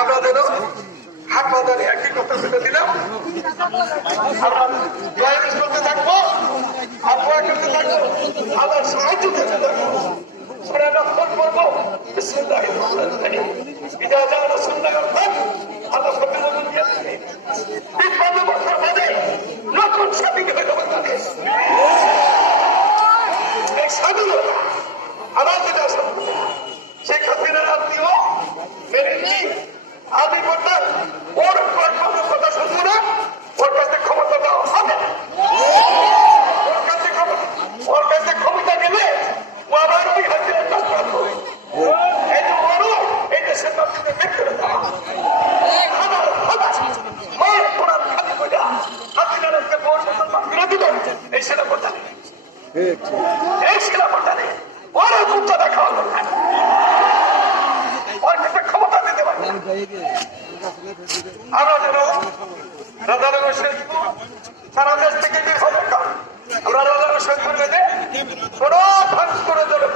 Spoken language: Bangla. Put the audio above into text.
আমরা যেন হাত বাজারে একই কথা বলে দিলাম, আমরা প্রয়াস করতে থাকবো, আবহাওয়া করতে থাকবো, আবার সাহায্য করতে থাকবো। করবো নতুন স্বাধীন এই স্বাধীনতা আমার যেটা শেখ হাসিনার আত্মীয় মেনে নিই আদি করতাম ওর কথা শুনবো না, ওর কাছে ক্ষমতা দেওয়া হবে, ওর কাছে ক্ষমতা গেলে ও আবার ওই হাসিনার কাজ করবো। এই যে বড় এই দেশের মাধ্যমে বের করে দেওয়া মায়ের কোরআন খালি কইরা হাসিনার একটা বড় মুসলমান করে দিল এই সেনাপতি এই সেনাপতি ওরা মুক্ত দেখা হলো ওর কাছে ক্ষমতা দিতে পারে। আমরা যেন রাজানগর শেখপুর সারা দেশ থেকে যে হবে আমরা রাজানগর শেখপুর কোন ভাঙ করে দেবে